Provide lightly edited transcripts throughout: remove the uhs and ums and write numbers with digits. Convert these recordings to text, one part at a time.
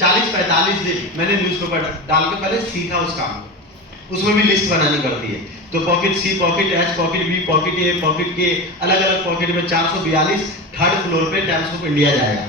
40-45 दिन मैंने न्यूज़पेपर डाल के पहले सीखा उस काम को। उसमें भी लिस्ट बनानी पड़ती है, तो pocket C, pocket H, pocket B, pocket A, pocket K, अलग अलग पॉकेट में 442 थर्ड फ्लोर पे टाइम्स ऑफ इंडिया जाएगा।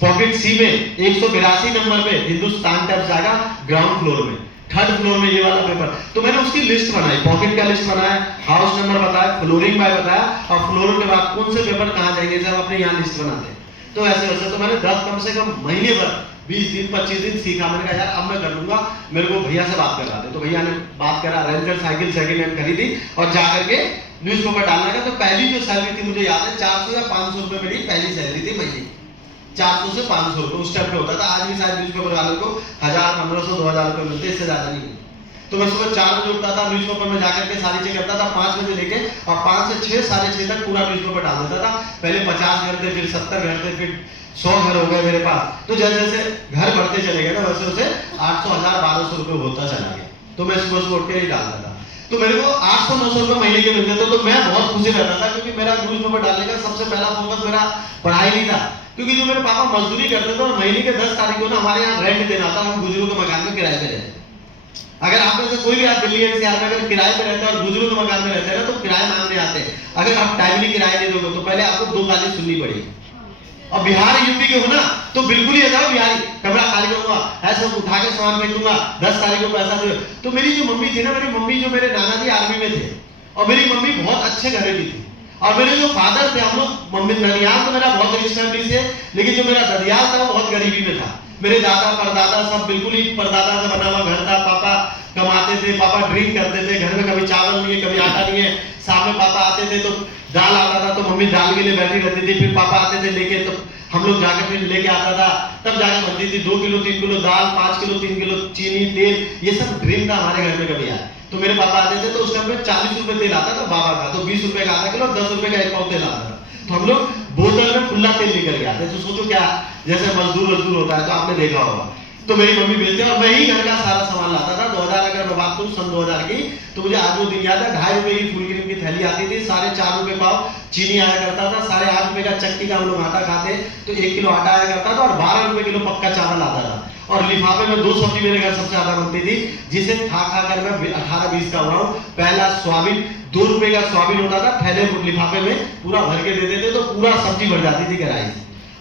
पॉकेट सी में 182 नंबर पे हिंदुस्तान टाइम्स जाएगा ग्राउंड फ्लोर में, थर्ड फ्लोर में ये वाला पेपर। तो मैंने उसकी लिस्ट बनाई, पॉकेट का लिस्ट बनाया, हाउस नंबर बताया, फ्लोरिंग बाय बताया, और फ्लोर के बाद कौन से पेपर कहाँ जाएंगे जब अपने यहाँ लिस्ट बनाते हैं। तो ऐसे वैसे तो मैंने 10 कम से कम महीने भर 20 दिन 25 दिन सीखा। मैंने कहा यार अब मैं कर लूंगा, मेरे को भैया से बात करवा दे। तो भैया ने बात करा, रेंजर साइकिल सेकंड हैंड खरीदी और जा करके न्यूज़पेपर डालने का। तो पहली जो सैलरी थी मुझे याद है 400 या 500 रुपए मेरी पहली सैलरी थी महीने, 400 से 500 रुपए उस टाइम पे होता था। आज भी शायद न्यूज़पेपर वालों को 1000, 1500, 2000 रुपए मिलते, इससे ज्यादा नहीं। तो मैं सुबह 4 बजे उठता था, न्यूज़पेपर में जाकर के सारी चीज करता था, 5 बजे लेके और 5 से 6, साढ़े 6 तक पूरा न्यूज़पेपर डाल देता था। पहले 50 घर थे, फिर 70 घर थे, फिर 100 घर हो गए मेरे पास। तो जैसे जैसे घर बढ़ते चले गए ना, वैसे वैसे 800, 1000, 1200 रुपए होता चला गया। तो मैं सुबह सुबह उठ के ही डालता था। तो मेरे को 800-900 रुपए महीने के मिलते थे। तो मैं बहुत खुशी रहता था, क्योंकि मेरा न्यूज़पेपर डालने का सबसे पहला फोकस मेरा पढ़ाई नहीं था। क्योंकि जो मेरे पापा मजदूरी करते थे और महीने के 10 तारीख को ना हमारे यहाँ रेंट देना था, हम गुजरों के मकान में किराए पे रहते थे। अगर आप में से कोई भी दिल्ली एनसीआर में अगर किराए पे रहते हैं और गुजरों के मकान में रहते हैं ना, तो किराए मांगने आते हैं। अगर आप टाइमली किराया नहीं दोगे तो पहले आपको 2 गाली सुननी पड़ेगी। और बिहार यूपी के हो ना, तो बिल्कुल ही ऐसा बिहारी कमरा खाली करूंगा, ऐसे उठा के सामान फेंक दूंगा, 10 तारीख को पैसा दे। तो मेरी जो मम्मी थी ना, मेरी मम्मी जो मेरे नाना जी आर्मी में थे, और मेरी मम्मी बहुत अच्छे घर की थी। और मेरे जो फादर थे, हम लोग मम्मी ननियाल तो मेरा बहुत रिच फैमिली से, लेकिन जो मेरा ददियाल था वो बहुत गरीबी में था। मेरे दादा परदादा सब बिल्कुल ही परदादा से बना हुआ घर था। पापा कमाते थे, पापा ड्रिंक करते थे, घर में कभी चावल नहीं है, कभी आटा नहीं है। शाम में पापा आते थे तो दाल आता था, तो मम्मी दाल के लिए बैठी रहती थी। फिर पापा आते थे लेके, तो हम लोग जाके फिर लेके आता था, तब जाके बनती थी 2 किलो 3 किलो दाल, 5 किलो 3 किलो चीनी, तेल, ये सब ड्रिंक था हमारे घर में कभी आया। तो मेरे पापा आते थे तो उस टाइम पे 40 रुपए तेल आता था बाबा का, तो 20 रुपए का आधा किलो, 10 रुपए का 1 पाव तेल आता था। तो हम लोग बोतल में खुला तेल लेकर के आते। तो सोचो क्या, जैसे मजदूर होता है, तो आपने देखा होगा। तो मेरी मम्मी बेचती और मैं ही घर का सारा सामान लाता था। 2000 अगर मैं बात करूं सन 2000 की, तो मुझे आज वो दिन याद है, 2.5 रुपए की फुल क्रीम की थैली आती थी, 4.5 रुपए पाव चीनी आया करता था, 8.5 रुपए का चक्की का हम लोग आटा खाते, तो 1 किलो आटा आया करता था, और 12 रुपए किलो पक्का चावल आता था। और लिफाफे में 2 सब्जी मेरे घर सबसे ज्यादा बनती थी, जिसे खा खा कर मैं 18-20 का हुआ हूँ। पहला सोयाबीन, 2 रुपए का सोयाबीन होता था, थैले लिफाफे में पूरा भर के देते थे, तो पूरा सब्जी भर जाती थी कढ़ाई।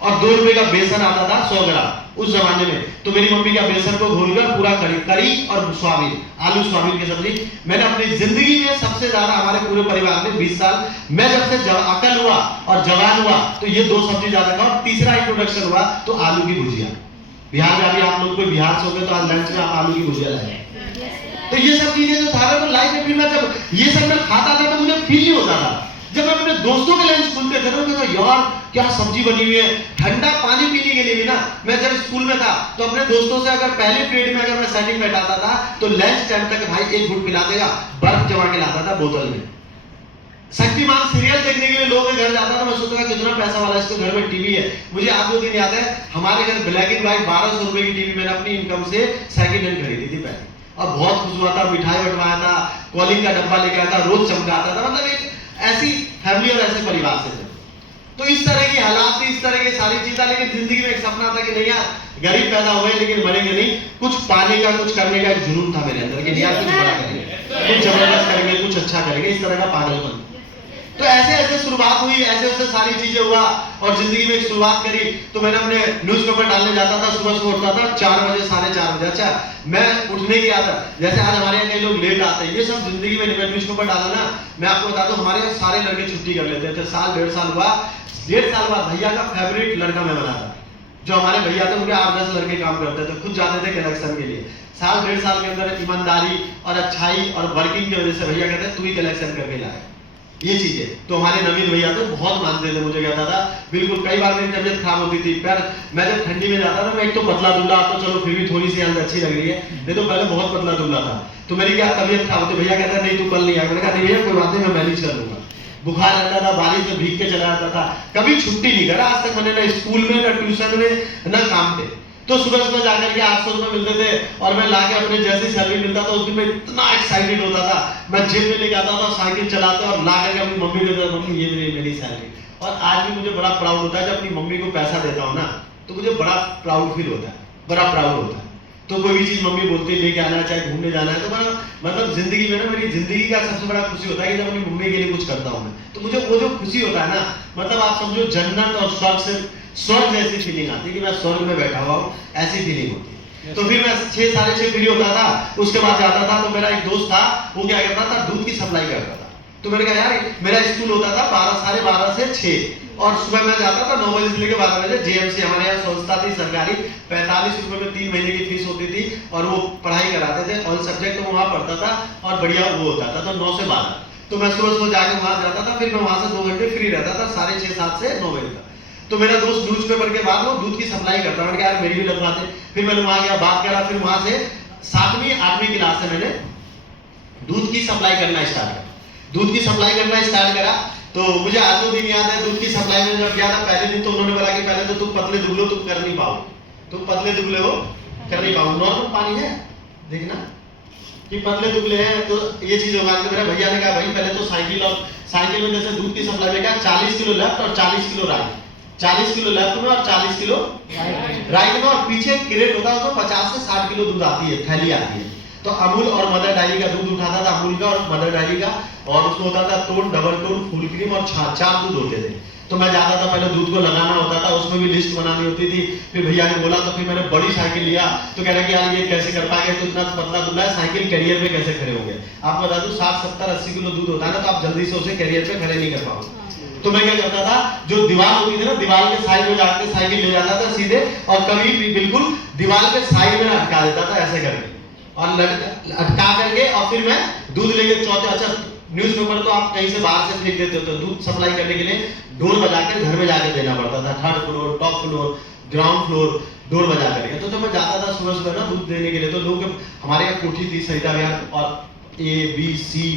और 2 रुपए का बेसन आता था 100 ग्राम उस जमाने में। तो मेरी मम्मी क्या बेसन को घोलकर पूरा करी और सोयाबीन, आलू सोयाबीन की सब्जी। मैंने अपनी जिंदगी में सबसे ज्यादा, हमारे पूरे परिवार में 20 साल, मैं जब से अकल हुआ और जवान हुआ, तो ये 2 सब्जी ज्यादा खाओ। और तीसरा इंट्रोडक्शन हुआ तो आलू की भुजिया। बिहार में अभी आप लोग कोई बिहार से हो गए तो आज लंच में आप आलू की भुजिया लाए। तो ये सब चीजें जो था ना लाइफ में, फिर मैं जब ये सब मैं खाता था तो मुझे फील नहीं होता था। जब मैं अपने दोस्तों के लंच खुलते थे ना, तो यार क्या सब्जी बनी हुई है। ठंडा पानी पीने के लिए भी ना, मैं जब स्कूल में था तो अपने दोस्तों से अगर पहले पीरियड में अगर मैं सेटिंग बैठाता था, तो लंच टाइम तक भाई 1 घूंट पिला देगा, बर्फ जमा के लाता था बोतल में। शक्तिमान सीरियल देखने के लिए लोगों के घर जाता था, मैं सोचता था कितना पैसा वाला इसके घर में टीवी है। मुझे आज वो दिन याद है, हमारे घर ब्लैक एंड व्हाइट 1200 रुपए की टीवी मैंने अपनी इनकम से सेकंड हैंड खरीदी थी पहले। और बहुत खुश हुआ था, मिठाई बंटवाया था, कॉलिंग का डब्बा लेके आया था, रोज चमकाता था। मतलब एक ऐसी फैमिली और ऐसे परिवार से थे। तो इस तरह की हालात थी, इस तरह की सारी चीजें। लेकिन जिंदगी में एक सपना था कि नहीं यार, गरीब पैदा हुए लेकिन मरेंगे नहीं, कुछ पाने का, कुछ करने का एक जुनून था मेरे अंदर कि यार कुछ बड़ा करेंगे, कुछ जबरदस्त करेंगे, कुछ अच्छा करेंगे, इस तरह का पागलपन। तो ऐसे ऐसे शुरुआत हुई, ऐसे ऐसे सारी चीजें हुआ और जिंदगी में एक शुरुआत करी। तो मैंने अपने न्यूज़पेपर डालने जाता था, सुबह सुबह उठता था 4 बजे 4:30 बजे। अच्छा, मैं उठने की आदत, जैसे आज हमारे यहाँ कई लोग लेट आते हैं, ये सब जिंदगी में न्यूज़पेपर डाला ना। मैं आपको बता दूं, हमारे यहाँ सारे लड़के छुट्टी कर लेते थे। 1.5 साल हुआ, 1.5 साल बाद भैया का फेवरेट लड़का मैं बना था। जो हमारे भैया थे उनके 8-10 लड़के काम करते थे, खुद जाते थे कलेक्शन के लिए। 1.5 साल के अंदर ईमानदारी और अच्छाई और वर्किंग की वजह से भैया कहते तू ही कलेक्शन करके लाए ये चीजें। तो हमारे नवीन भैया तो बहुत मानते थे, मुझे कहता था बिल्कुल। कई बार मेरी तबीयत खराब होती थी, पर मैं जब ठंडी में जाता था, मैं एक तो पतला दुबला, तो चलो फिर भी थोड़ी सी हेल्थ अच्छी लग रही है, नहीं तो पहले बहुत पतला दुबला था। तो मेरी क्या तबीयत खराब होती, भैया कहता नहीं तू कल नहीं आया। मैंने कहा नहीं भैया कोई बात नहीं, मैं मैनेज कर लूंगा। बुखार रहता था, बारिश में भीग के चला जाता था, कभी छुट्टी नहीं करा आज तक मैंने, ना स्कूल में, ना ट्यूशन में, ना काम पे। तो सुबह सुबह जाकर के 800 रुपए मिलते थे और मैं लाके अपने जैसी सैलरी मिलता था उस दिन मैं इतना एक्साइटेड होता था, मैं जिम में लेके आता था, साइकिल चलाता और ला करके अपनी मम्मी को देता, मम्मी ये मेरी सैलरी। और आज भी मुझे बड़ा प्राउड होता है जब अपनी मम्मी को पैसा देता हूँ ना, तो मुझे बड़ा प्राउड फील होता है। बड़ा प्राउड होता है। तो कोई भी चीज़ मम्मी बोलती है लेके आना है, चाहे घूमने जाना है, तो मैं मतलब जिंदगी में ना मेरी जिंदगी का सबसे बड़ा खुशी होता है कि जब अपनी मम्मी के लिए कुछ करता हूँ मैं, तो मुझे वो जो खुशी होता है ना, मतलब आप समझो जन्नत और स्वर्ग से स्वर्ग जैसी फीलिंग आती है कि मैं स्वर्ग में बैठा हुआ हूँ, ऐसी फीलिंग होती है। तो फिर मैं 6 साढ़े 6 फ्री होता था, उसके बाद जाता था, तो मेरा एक दोस्त था, वो क्या करता था, दूध की सप्लाई करता था। तो मैंने कहा यार, मेरा स्कूल होता था 12 साढ़े 12 से 6, और सुबह मैं जाता था 9 बजे से लेकर 12 बजे। जेएमसी हमारे यहाँ संस्था थी सरकारी, 45 रुपए में 3 महीने की फीस होती थी, और वो पढ़ाई कराते थे ऑल सब्जेक्ट, तो वहाँ पढ़ता था और बढ़िया वो होता था। तो 9 से 12 तो मैं सुबह सुबह जाके वहाँ जाता था, फिर मैं वहाँ से 2 घंटे फ्री रहता था, साढ़े 6 7 से 9 बजे तक। तो मेरा दोस्त न्यूज़पेपर के बाद वो दूध की सप्लाई करता, मैंने कहा यार मेरी भी लगवा दे। फिर मैंने वहाँ गया, बात करा, फिर वहाँ से 7वीं 8वीं क्लास से मैंने दूध की सप्लाई करना स्टार्ट करा। दूध की सप्लाई करना स्टार्ट करा, तो मुझे आज वो दिन याद है, दूध की सप्लाई में जब गया था पहले दिन, तो उन्होंने बोला कि पहले तो तुम पतले दुबले तुम कर नहीं पाओ, तुम पतले दुबले हो कर नहीं पाओ, नॉर्मल पानी है देखना कि पतले दुबले हैं, तो ये चीज होगा। तो मेरे भैया ने कहा भाई पहले तो साइकिल में जैसे दूध की सप्लाई में क्या 40 किलो लेफ्ट और 40 किलो राइट, 40 किलो लेफ्ट में और 40 किलो राइट में, और पीछे क्रेट होता है उसमें 50 से 60 किलो दूध आती है, थैली आती है। तो अमूल और मदर डायरी का दूध उठाता था, अमूल का और मदर डायरी का, और उसमें होता था tone, double tone, full cream और छाछ, 4 दूध होते थे। तो मैं जाता था, पहले दूध को लगाना होता था, उसमें भी लिस्ट बनानी होती थी। फिर भैया ने बोला, तो फिर मैंने बड़ी साइकिल लिया, तो कह रहा कि यार ये कैसे कर पाएंगे, तो इतना पतला दुबला है, साइकिल कैरियर पे कैसे खड़े होंगे। आपको बता दूं 60 70 80 किलो दूध होता है ना, तो आप जल्दी से उसे कैरियर पे खड़े नहीं कर पाओगे। तो मैं क्या करता था, जो दीवार होती थी ना, दीवार के साइड में जाके साइकिल ले जाता था सीधे, और कभी भी बिल्कुल दीवार के साइड में अटका देता था ऐसे करके, और अटका करके, और फिर मैं दूध लेके चौथे, अच्छा न्यूज़पेपर तो आप कहीं से बाहर से फेंक देते हो, तो दूध सप्लाई करने के लिए डोर बजा के घर में जाके देना पड़ता था, 3rd floor, top floor, ground floor, door बजा करके। तो जब मैं जाता था सुबह सुबह ना दूध देने के लिए, तो लोग, हमारे यहाँ कोठी थी सरिता विहार और A B C,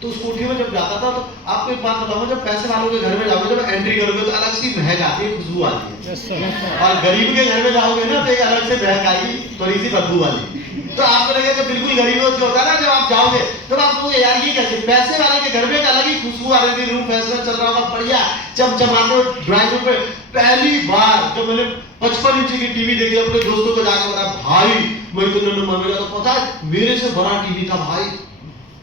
तो उस कोठी में जब जाता था, तो आपको एक बात बताऊंगा, जब पैसे वालों के घर में जाओगे, जब एंट्री करोगे तो अलग सी महक आती है, खुशबू आती है, और गरीब के घर में जाओगे ना तो एक अलग से महक आएगी, थोड़ी सी बदबू वाली। तो आपको लगेगा कि बिल्कुल गरीबों जो होता है ना, जब आप जाओगे तब आप कहोगे यार ये कैसे, पैसे वाले के घर में एक अलग ही खुशबू आ रही थी, रूम फ्रेशनर चल रहा होगा बढ़िया, चमचमाते ड्राइंग रूम पे। पहली बार जब मैंने 55 इंच की टीवी देखी, अपने दोस्तों को जाकर बताया भाई मैं तो मम्मी का, तो पता है मेरे से बड़ा टीवी था भाई।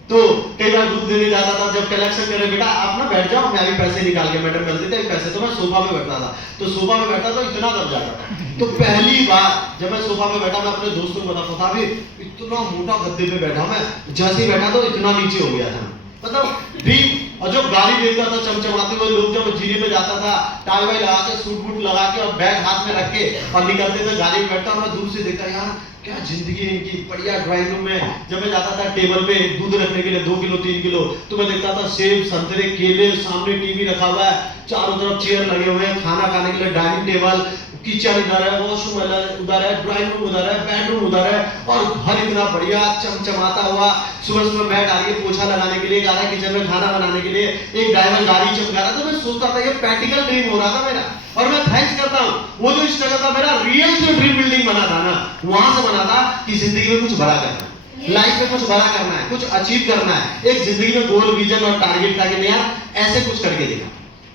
तो कई बार दूध देने जाता था, जब कलेक्शन करे, बेटा आप ना बैठ जाओ, मैं अभी पैसे निकाल के, मैडम मिलते थे पैसे, तो मैं सोफा पे बैठता था, तो सोफा पे बैठा तो इतना दब जाता था। तो पहली बार जब मैं सोफा पे बैठा, मैं अपने दोस्तों को बताता था भी इतना मोटा गद्दे पे बैठा, मैं जैसे ही बैठा तो इतना नीचे हो गया था, मतलब ड्रीम। और जब गाड़ी देखता था चमचमाते हुए लोग, जब जीने पे जाता था, टाई वाई लगा के, सूट बूट लगा के, और बैग हाथ में रख के, और निकलते थे गाड़ी में बैठता, मैं दूर से देखता यार क्या जिंदगी है इनकी, बढ़िया। ड्राइंग रूम में जब मैं जाता था, टेबल पे दूध रखने के लिए 2 किलो 3 किलो, तो मैं देखता था सेब संतरे केले, सामने टीवी रखा हुआ है, चारों तरफ चेयर लगे हुए हैं, खाना खाने के लिए डाइनिंग टेबल, किचन इधर है, वॉशरूम उधर है, ड्राइंग रूम उधर है, बेडरूम उधर है, और घर इतना बढ़िया चमचमाता हुआ। सुबह सुबह मैं डालिए पोछा लगाने के लिए, एक आ रहा किचन में खाना बनाने के लिए, एक ड्राइवर गाड़ी चमका रहा। तो मैं सोचता था ये प्रैक्टिकल ड्रीम हो रहा था मेरा, और मैं थैंक्स करता हूँ वो जो स्ट्रगल था मेरा, रियल जो ड्रीम बिल्डिंग बना था ना, वहां से बना था कि जिंदगी में कुछ बड़ा करना है, लाइफ में कुछ बड़ा करना है, कुछ अचीव करना है, एक जिंदगी में गोल विजन और टारगेट था कि नहीं यार ऐसे कुछ करके दिखा,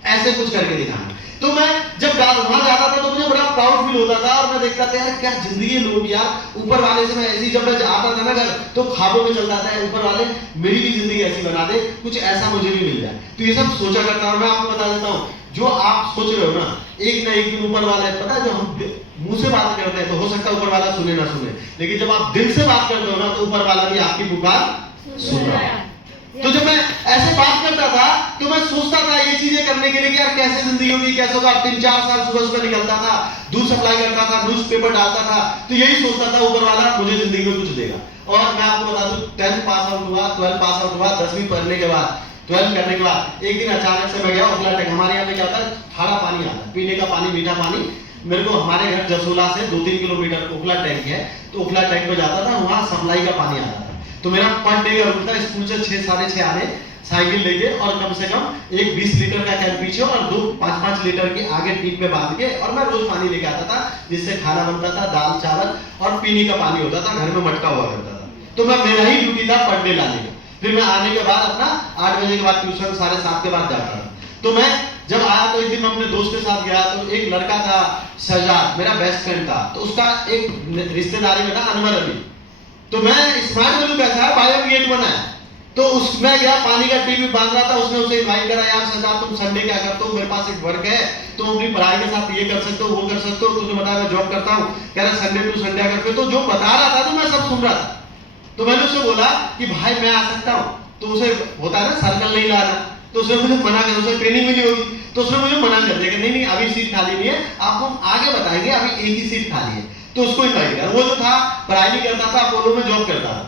ऐसे कुछ करके दिखाना। तो मैं जब वहां जाता था तो मुझे बड़ा प्राउड फील होता था, और मैं देखता था यार क्या जिंदगी है लोग, यार ऊपर वाले से मैं ऐसी, जब मैं आता था ना घर तो ख्वाबों में चलता था ऊपर वाले मेरी भी जिंदगी ऐसी बना दे, कुछ ऐसा मुझे भी मिल जाए। तो ये सब सोचा करता हूँ। मैं आपको बता देता हूँ, जो आप सोच रहे हो ना, एक ना एक दिन ऊपर वाला है, पता है जब हम मुंह से बात करते हैं तो हो सकता है ऊपर वाला सुने ना सुने, लेकिन जब आप दिल से बात करते हो ना, तो ऊपर वाला भी आपकी पुकार सुन रहा है। तो जब मैं ऐसे बात करता था, तो मैं सोचता था ये चीजें करने के लिए कि यार कैसे जिंदगी होगी, कैसे होगा। 3-4 साल सुबह सुबह निकलता था, दूध सप्लाई करता था, न्यूज़पेपर डालता था, तो यही सोचता था ऊपर वाला मुझे जिंदगी में कुछ देगा। और मैं आपको बता दूं 10th पास आउट हुआ, 12th पास आउट हुआ, 10वीं पढ़ने के बाद, 12th करने के बाद एक दिन अचानक से मैं गया ओखला टेक। हमारे यहाँ पे क्या होता है, खारा पानी आता है, पीने का पानी, मीठा पानी। मेरे को हमारे घर जसोला से 2-3 किलोमीटर ओखला टैंक है, तो ओखला टैंक पे जाता था, वहाँ सप्लाई का पानी आता था। तो मेरा पर डे का रूट था स्कूल से 6 साढ़े 6 आने साइकिल लेके, और कम से कम एक 20 लीटर का कैन पीछे और 2 5-5 लीटर की आगे टीप में बांध के, और मैं रोज पानी लेके आता था, जिससे खाना बनता था, दाल चावल और पीने का पानी होता था, घर में मटका हुआ करता था। तो मैं मेरा ही ड्यूटी था पर डे लाने का। फिर मैं आने के बाद अपना 8 बजे के बाद ट्यूशन 7:30 के बाद जाता था। तो मैं जब आया तो एक दिन मैं अपने दोस्त के साथ गया, तो एक लड़का था शहजाद, मेरा बेस्ट फ्रेंड था, तो उसका एक रिश्तेदारी में था अनवर अली। तो मैं स्मार्ट वैल्यू कैसा है, बायो गेट बना है, तो उसमें गया, पानी का टीवी बांध रहा था, उसने उसे इनवाइट करा, यार शहजाद तुम संडे क्या करते हो, मेरे पास एक वर्क है, तुम अपनी पढ़ाई के साथ ये कर सकते हो, वो कर सकते हो। तो उसने बताया मैं जॉब करता हूँ, कह रहा संडे टू संडे करते हो। तो जो बता रहा था तो मैं सब सुन रहा था। तो मैंने उससे बोला कि भाई मैं आ सकता हूँ, तो उसे होता है ना सर्कल नहीं लाना, तो उसने मुझे मना कर, उसे ट्रेनिंग मिली होगी, तो उसने मुझे मना कर दिया कि नहीं नहीं अभी सीट खाली नहीं है, आपको हम आगे बताएंगे, अभी एक ही सीट खाली है। तो उसको इनवाइट किया। वो जो था पढ़ाई नहीं करता था, अपोलो में जॉब करता था,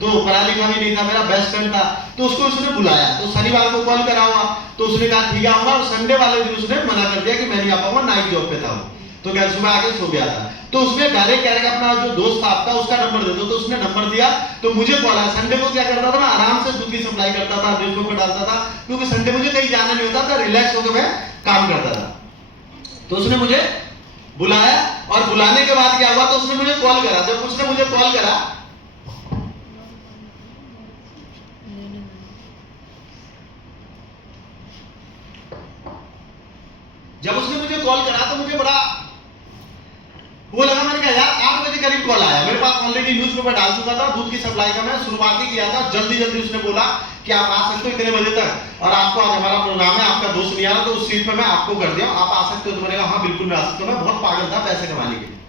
तो पढ़ा लिखा भी नहीं था, मेरा बेस्ट फ्रेंड था। तो उसको उसने बुलाया, तो शनिवार को कॉल करा हुआ, तो उसने कहा ठीक है आऊंगा, और संडे वाले दिन उसने मना कर दिया कि मैं नहीं आ पाऊंगा, नाइट जॉब पे था। तो क्या सुबह आके सो गया था। तो उसने डायरेक्ट कह रहा अपना जो दोस्त था आपका उसका नंबर दे दो, तो उसने नंबर दिया। तो मुझे कॉल आया। संडे को क्या करता था, मैं आराम से दूध की सप्लाई करता था, न्यूज़पेपर डालता था, क्योंकि संडे मुझे कहीं जाना नहीं होता था, रिलैक्स होकर मैं काम करता था। तो उसने मुझे बुलाया, और बुलाने के बाद क्या हुआ, तो उसने मुझे कॉल करा। जब उसने मुझे कॉल करा, तो मुझे बड़ा वो लगा। मैंने कहा यार 8 बजे करीब कॉल आया, मेरे पास ऑलरेडी न्यूज़पेपर डाल चुका था, दूध की सप्लाई का मैं शुरुआत ही किया था। जल्दी जल्दी उसने बोला कि आप आ सकते हो इतने बजे तक, और आपको आज हमारा प्रोग्राम है, आपका दोस्त नहीं आ रहा, तो उस सीट पे मैं आपको कर दिया, आप आ सकते हो। तो मैंने कहा हाँ बिल्कुल मैं आ सकता हूँ। मैं बहुत पागल था पैसे कमाने के लिए।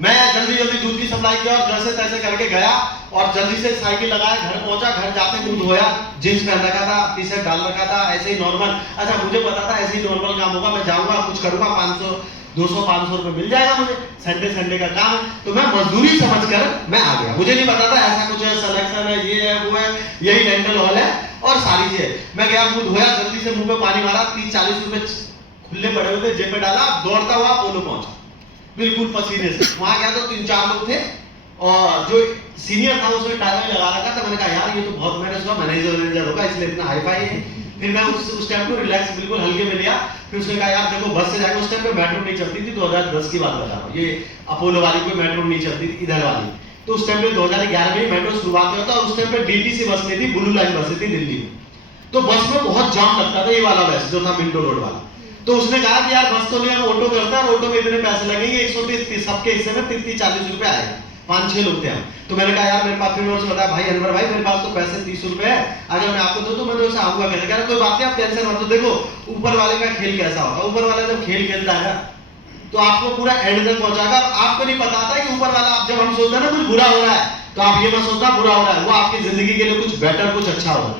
मैं जल्दी जल्दी दूध की सप्लाई किया, और जैसे तैसे करके गया, और जल्दी से साइकिल लगाया, घर पहुंचा। घर जाते मुंह धोया, जींस पहन रखा था, टी शर्ट डाल रखा था, ऐसे ही नॉर्मल। अच्छा मुझे पता था ऐसे ही नॉर्मल काम होगा, मैं जाऊंगा कुछ करूंगा, 500 200-500 रुपए मिल जाएगा मुझे, संडे का काम है। तो मैं मजदूरी समझकर मैं आ गया। मुझे नहीं पता था ऐसा कुछ है, सिलेक्शन है, ये है वो है, यही डेंटल हॉल है और सारी चीजें। मैं गया, मुंह धोया, जल्दी से मुंह पे पानी मारा, 30-40 रुपए खुले पड़े हुए थे, जेब में डाला, दौड़ता हुआ पोलो पहुंचा, बिल्कुल पसीने से। वहां गया तो 3-4 लोग थे, और जो सीनियर था उसने टाई लगा रखा था। मैंने कहा यार ये तो बहुत, मैंने सुना मैनेजर होगा इसलिए इतना हाई फाई है। फिर मैं उस टाइम को रिलैक्स बिल्कुल हल्के में लिया। फिर उसने कहा यार देखो बस से जाएगा, उस टाइम पे मेट्रो नहीं चलती थी, 2010 की बात बता रहा हूँ, ये अपोलो वाली कोई मेट्रो नहीं चलती थी इधर वाली। तो उस टाइम पे 2011 में मेट्रो शुरुआत हुआ था, और उस टाइम पे डीटीसी बस नहीं थी, ब्लू लाइन बस थी दिल्ली में। तो बस में बहुत जाम लगता था, ये वाला बस जो था मिंटो रोड वाला। तो उसने कहा कि यार बस तो नहीं, हम ऑटो करता है, ऑटो में इतने पैसे लगेंगे, 130 सबके हिस्से में 30-40 रुपए आएगा, 5-6 लोग थे हम। तो मैंने कहा यार मेरे पास, फिर मैंने उससे बताया भाई अनवर भाई मेरे पास तो पैसे 30 रुपए है, अगर मैं आपको दूं तो मैं तो उसे आऊंगा कहने। कह रहा कोई बात नहीं आप टेंशन मत लो, देखो ऊपर वाले का खेल कैसा होगा, ऊपर वाला जब खेल खेलता है तो आपको पूरा एंड तक पहुंचाएगा। आपको नहीं पता था कि ऊपर वाला, जब हम सोचते हैं ना कुछ बुरा हो रहा है, तो आप ये मत सोचना बुरा हो रहा है, वो आपकी जिंदगी के लिए कुछ बेटर कुछ अच्छा होगा।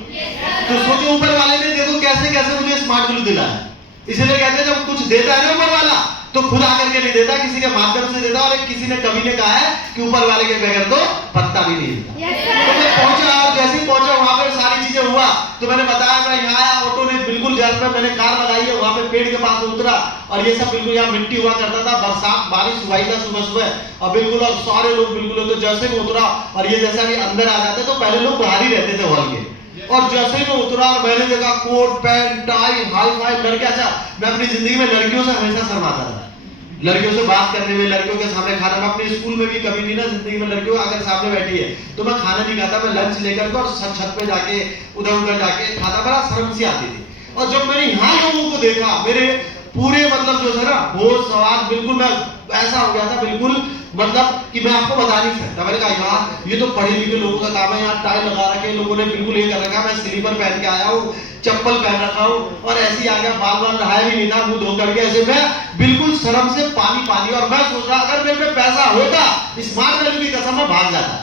तो सोचो ऊपर वाले ने देखो कैसे कैसे मुझे स्मार्ट ग्लू दिला है। इसलिए कहते हैं जब कुछ देता है ना ऊपर वाला, तो खुद आकर के नहीं देता, किसी के माध्यम से देता। और किसी ने कवि ने कहा है कि ऊपर वाले के बगैर तो पत्ता भी नहीं हिलता। तो मैं पहुंचा, और जैसे ही पहुंचा वहां पे सारी चीजें हुआ, तो मैंने बताया मैं यहाँ आया, ऑटो ने बिल्कुल जहां पे मैंने कार लगाई है वहां पे पेड़ के पास उतरा, और ये सब बिल्कुल यहाँ मिट्टी हुआ करता था, बरसात बारिश हुआ था सुबह सुबह, और बिल्कुल और सारे लोग बिल्कुल। तो जैसे मैं उतरा, और ये जैसा कि अंदर आ जाते, तो पहले लोग बाहर ही रहते थे हॉल के, और जैसे ही मैं उतरा मैंने देखा coat pant tie hi fi लड़के। अच्छा मैं अपनी जिंदगी में लड़कियों से हमेशा शर्माता था, लड़कियों से बात करने में, लड़कियों के सामने खाना। मैं अपने स्कूल में भी कभी नहीं ना जिंदगी में लड़कियों अगर सामने बैठी है तो मैं खाना नहीं खाता, मैं लंच लेकर के और छत पे जाके उधर उधर जाके खाता, बड़ा शर्म सी आती थी। और जब मैंने यहाँ लोगों को देखा, मेरे पूरे मतलब जो है ना होश सवाल बिल्कुल मैं ऐसा हो गया था बिल्कुल, मतलब कि मैं आपको बता नहीं सकता। मैंने कहा यार ये तो पढ़े लिखे लोगों का काम है, यहाँ टाई लगा रखे लोगों ने, बिल्कुल ये कर रखा, मैं स्लीपर पहन के आया हूँ, चप्पल पहन रखा हूँ, और ऐसे ही आ गया, बाल बाल नहाया भी नहीं था, मुंह धो करके ऐसे मैं बिल्कुल शर्म से पानी पानी। और मैं सोच रहा अगर मेरे पे पैसा होता, स्मार्ट वैल्यू की कसम में भाग जाता।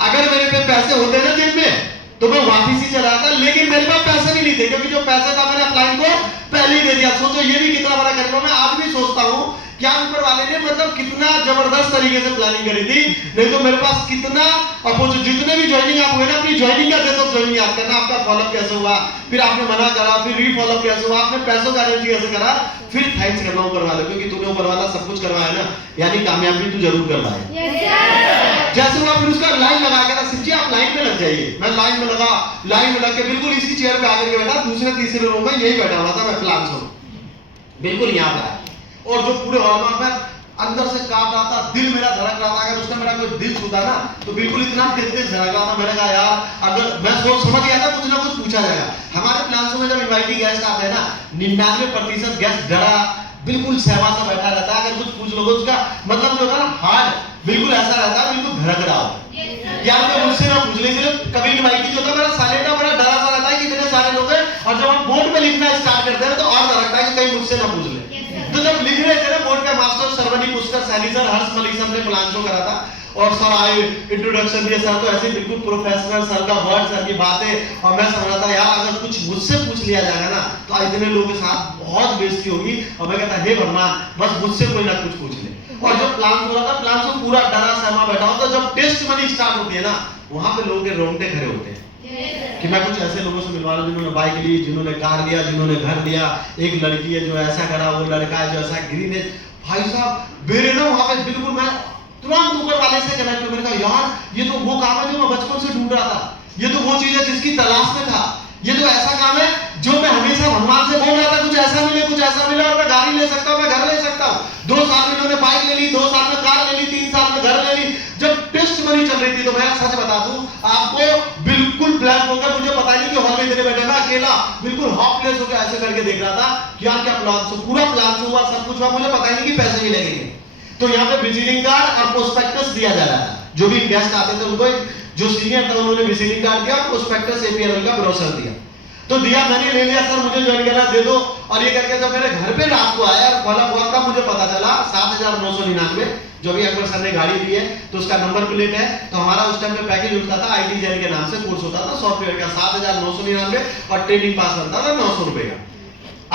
अगर मेरे पे पैसे होते ना जेब में तो मैं वापिस ही चला जाता, लेकिन मेरे पास पैसे भी नहीं थे, क्योंकि जो पैसा था मैंने अपलाइन को पहले ही दे दिया। सोचो ये भी कितना बड़ा करीब। मैं आज भी सोचता हूँ क्या ऊपर वाले ने मतलब कितना जबरदस्त तरीके से प्लानिंग करी थी, नहीं तो मेरे पास कितना अपोजिट। जितने भी ज्वाइनिंग आप हुए ना, अपनी ज्वाइनिंग का तो ज्वाइनिंग याद करना, आपका फॉलोअप कैसे हुआ, फिर आपने मना करा, फिर रीफॉलोअप कैसे हुआ, आपने पैसों का अरेंज कैसे करा, फिर थैंक्स करना ऊपर वाले, क्योंकि तूने ऊपर वाला सब कुछ करवाया ना, यानी कामयाबी तू जरूर करवाए। जैसे हुआ फिर उसका लाइन लगा के ना, सिर्फ आप लाइन में लग जाइए। मैं लाइन में लगा, लाइन में लग के बिल्कुल इसी चेयर पे आकर के बैठा, दूसरे तीसरे रूम में यही बैठा हुआ था मैं, प्लान बिल्कुल यहाँ पे। और जो पूरे हॉल में मैं अंदर से कांप रहा था, दिल मेरा धड़क रहा था। अगर उसने मेरा कोई दिल छूता ना तो बिल्कुल इतना तेज तेज धड़क रहा था। मैंने कहा यार अगर मैं सोच समझ गया था कुछ ना कुछ पूछा जाएगा। हमारे प्लान्स में जब इनवाइटिंग गेस्ट आते हैं ना 99% गेस्ट डरा बिल्कुल सहमा सा बैठा रहता है। अगर कुछ पूछ लोगे उसका मतलब जो है ना हार्ट बिल्कुल ऐसा रहता है, बिल्कुल धड़क रहा हो यार कोई मुझसे ना पूछ ले। सिर्फ कभी इनवाइटिंग जो होता है मेरा साइलेंट बड़ा डरा सा रहता है कि इतने सारे लोग हैं, और जब हम बोर्ड पे लिखना स्टार्ट करते हैं तो और धड़कता है कि कहीं मुझसे ना पूछ ले। तो जब लिख रहे थे ना बोर्ड पे मास्टर सर्वनी पुष्कर सैनी सर हर्ष मलिक सर ने प्लान शो करा था और सर आए इंट्रोडक्शन दिए। सर तो ऐसे बिल्कुल प्रोफेशनल, सर का वर्ड, सर की बातें, और मैं समझ रहा था यार अगर कुछ मुझसे पूछ लिया जाएगा ना तो इतने लोगों के साथ बहुत बेइज्जती होगी। और मैं कहता हे भगवान बस मुझसे कोई ना कुछ पूछ ले। और जब प्लान हो रहा था प्लान से पूरा डरा सहमा बैठा होता, जब टेस्ट मनी स्टार्ट होती है ना वहां पे लोगों के रोंगटे खड़े होते हैं कि मैं कुछ ऐसे लोगों से मिलवा रहा हूं जिन्होंने बाइक ली, जिन्होंने कार लिया, जिन्होंने घर लिया। एक लड़की है जो ऐसा करा, वो लड़का है जो ऐसा ग्रीन है। भाई साहब मेरे ना वहां पे बिल्कुल मैं तुरंत ऊपर वाले से कनेक्ट हो। मैंने कहा यार ये तो वो काम है जो मैं बचपन से ढूंढ रहा था, ये तो वो चीज है जिसकी तलाश में था, ये तो ऐसा काम है जो मैं हमेशा भगवान से बोल रहा था कुछ ऐसा मिले, कुछ ऐसा मिले, और मैं गाड़ी ले सकता हूँ, मैं घर ले सकता हूँ। 2 साल में इन्होंने बाइक ले ली, 2 साल में कार ले ली, 3 साल में घर ले ली। जब टेस्ट मनी चल रही थी तो मैं सच बता दूं आपको बिल्कुल ब्लैंक हो गया। मुझे पता नहीं कि हॉल में इतने बैठे ना अकेला बिल्कुल हॉपलेस होकर ऐसे करके देख रहा था क्या क्या प्लान से पूरा प्लान से हुआ, सब कुछ हुआ, मुझे पता ही नहीं कि पैसे भी लगेंगे। तो यहाँ पे विजिटिंग कार्ड और प्रोस्पेक्टस दिया जा रहा था। जो भी गेस्ट आते थे उनको जो सीनियर था उन्होंने विजिटिंग कार्ड दिया, प्रोस्पेक्टस एपीआरएल का ब्रोशर दिया। तो दिया, मैंने ले लिया, सर मुझे ज्वाइन करना दे दो। और ये करके जब मेरे घर पे रात को आया और बोला बहुत तब मुझे पता चला 7999 जो भी अकबर सर ने गाड़ी ली है तो उसका नंबर प्लेट है। तो हमारा उस टाइम में पैकेज उठता था आईटी जेल के नाम से कोर्स होता था सॉफ्टवेयर का 7999 और ट्रेनिंग पास बनता था 900 रुपए का,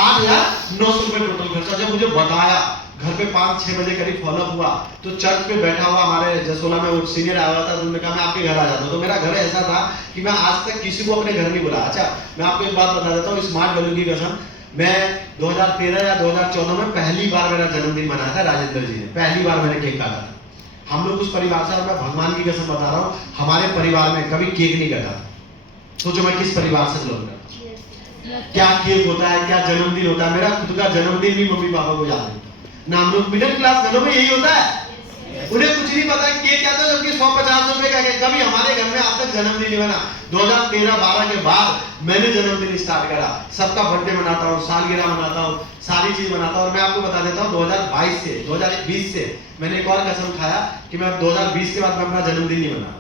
8900 रुपए टोटल खर्चा। जब मुझे बताया घर पे 5-6 बजे करीब फॉलो हुआ तो चर्च पे बैठा हुआ हमारे जसोला में वो सीनियर आया हुआ था, उन्होंने कहा मैं आपके घर आ जाता हूँ। तो मेरा घर ऐसा था कि मैं आज तक किसी को अपने घर नहीं बुलाया। अच्छा मैं आपको एक बात बता देता हूँ स्मार्ट वैल्यू की कसम, मैं 2013 या 2014 में पहली बार मेरा जन्मदिन मनाया था राजेंद्र जी ने, पहली बार मैंने केक काटा था। हम लोग उस परिवार से, और मैं भगवान की कसम बता रहा हूँ हमारे परिवार में कभी केक नहीं काटा था। सोचो मैं किस परिवार से बिलोंग करता हूँ, क्या केक होता है, क्या जन्मदिन होता है। मेरा खुद का जन्मदिन भी मम्मी पापा को याद नहीं ना। हम लोग मिडिल क्लास घरों में यही होता है, उन्हें कुछ नहीं पता केक क्या था, जबकि 150 रुपए का केक। कभी हमारे घर में आज तक जन्मदिन नहीं बना। 2013-12 के बाद मैंने जन्मदिन स्टार्ट करा, सबका बर्थडे मनाता हूँ, सालगिरह मनाता हूँ, सारी चीज मनाता हूँ। और मैं आपको बता देता हूँ 2020 से मैंने एक और कसम खाया कि मैं 2020 के बाद मैं अपना जन्मदिन नहीं मना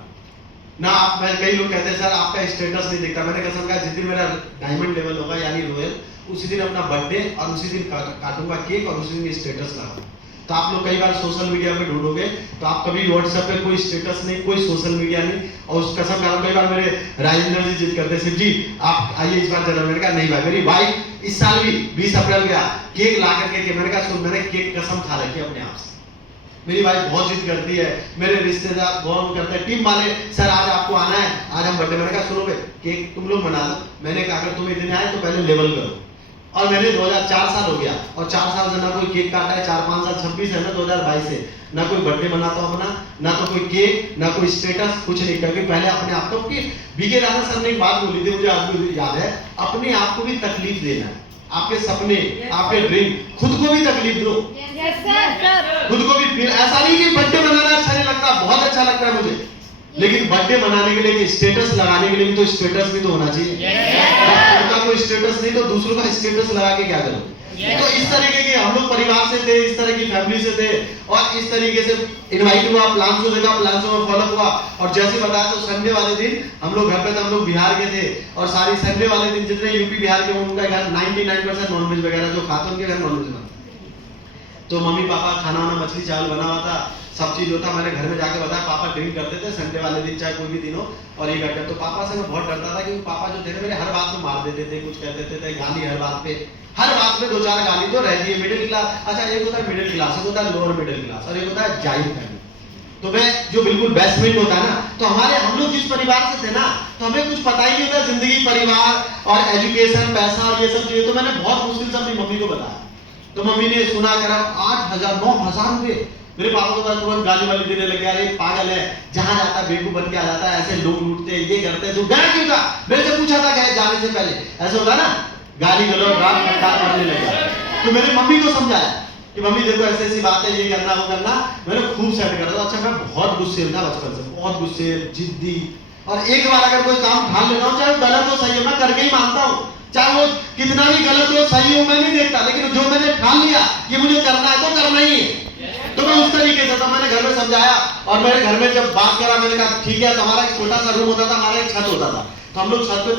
ना। आप मैं कई लोग कहते हैं सर आपका स्टेटस नहीं दिखता। मैंने कसम कहा जिस दिन मेरा डायमंड लेवल होगा यानी रॉयल, उसी दिन अपना बर्थडे और उसी दिन काटूंगा केक और उसी दिन स्टेटस लगाऊंगा। तो आप लोग कई बार सोशल मीडिया पे ढूंढोगे तो आप कभी व्हाट्सएप पे कोई स्टेटस नहीं, कोई सोशल मीडिया नहीं। और उस कसम का कई बार मेरे राजेंद्र जी जिद करते शिव जी आप आइए इस बार जन्मदिन का। नहीं भाई मेरी वाइफ इस साल भी 20 अप्रैल गया केक ला करके, मैंने कहा सुन मैंने केक कसम खा रखी अपने आप से। मेरी वाइफ बहुत जिद करती है, मेरे रिश्तेदार बहुत करते हैं, टीम वाले सर आज आपको आना है, आज हम बर्थडे। मैंने कहा सुनो बे केक तुम लोग मना लो। मैंने कहा अगर तुम इतने आए तो पहले लेवल करो। और मैंने 2004 साल हो गया और 4 साल से ना कोई केक काटा है, 4-5 साल 26 है ना 2022 से ना कोई बर्थडे मनाता हूं अपना, ना तो कोई केक, ना कोई स्टेटस, कुछ नहीं। क्योंकि पहले अपने आप को कि बीके राणा सर ने एक बात बोली थी मुझे आज भी याद है, अपने आप को भी तकलीफ देना है। आपके सपने, आपके ड्रीम, खुद को भी तकलीफ दो। खुद को भी ऐसा नहीं कि बर्थडे मनाना अच्छा नहीं लगता, बहुत अच्छा लगता है मुझे, लेकिन बर्थडे मनाने के लिए स्टेटस लगाने के लिए भी तो स्टेटस भी तो होना चाहिए। उनका कोई स्टेटस नहीं तो दूसरों का स्टेटस लगा के क्या करो। तो इस तरीके के हम लोग परिवार से थे, इस तरह की फैमिली से थे और इस तरीके से इनवाइट हुआ, प्लान शो देखा, प्लान शो में फॉलो हुआ। और जैसे बताया तो संडे वाले दिन हम लोग घर पे थे, हम लोग बिहार के थे और सारी संडे वाले दिन जितने यूपी बिहार के उनका घर 99% नॉनवेज वगैरह जो खाते उनके घर नॉनवेज बनता। तो मम्मी पापा खाना वाना मछली चावल बना हुआ था, सब चीज होता। मैंने घर में जाके बताया पापा ड्रिंक करते थे संडे वाले दिन चाहे कोई भी दिन हो और ये करते। तो पापा से मैं बहुत डरता था क्योंकि पापा जो थे मेरे हर बात में मार देते थे, कुछ कहते थे, गाली हर बात पे 2-4 गाली तो रहती है। मिडिल क्लास, अच्छा एक होता है मिडिल क्लास, एक होता है लोअर मिडिल क्लास और एक होता है जॉइंट फैमिली। तो मैं जो बिल्कुल बेसमेंट होता है ना, तो हम लोग जिस परिवार से थे ना तो हमें कुछ पता ही नहीं होता जिंदगी, परिवार और एजुकेशन, पैसा और ये सब चीजें। तो मैंने बहुत मुश्किल से अपनी मम्मी को बताया। तो मम्मी ने सुना करा 8,000-9,000 रुपए मेरे पापा को तुरंत गाली वाली देने लगे, अरे पागल है, जहां जाता है बेवकूफ बन के आ जाता है, ऐसे लोग लूटते हैं, ये करते हैं। तो गया क्यों था? मेरे से पूछा था गए जाने से पहले, ऐसे होता ना गाली गलौज डांट फटकार मारने लगा। तो मेरी मम्मी को समझाया कि मम्मी देखो ऐसी ऐसी बात है, ये करना वो करना, मैंने खूब सेट करा था। अच्छा मैं बहुत गुस्से था बचपन से, बहुत गुस्से, जिद्दी, और एक बार अगर कोई काम ठान लेता हूँ, चाहे गलत हो सही हो, मैं करके ही मानता हूँ, चाहे वो कितना भी गलत हो सही हो मैं नहीं देखता, लेकिन जो मैंने ठान लिया कि मुझे करना है तो करना ही है। तो मैं उस तरीके से, तो मैंने घर में समझाया, और मेरे घर में जब बात करा मैंने कहा ठीक है, तुम्हारा एक छोटा सा रूम होता था, हमारा एक छत होता था, तो हम लोग छत पे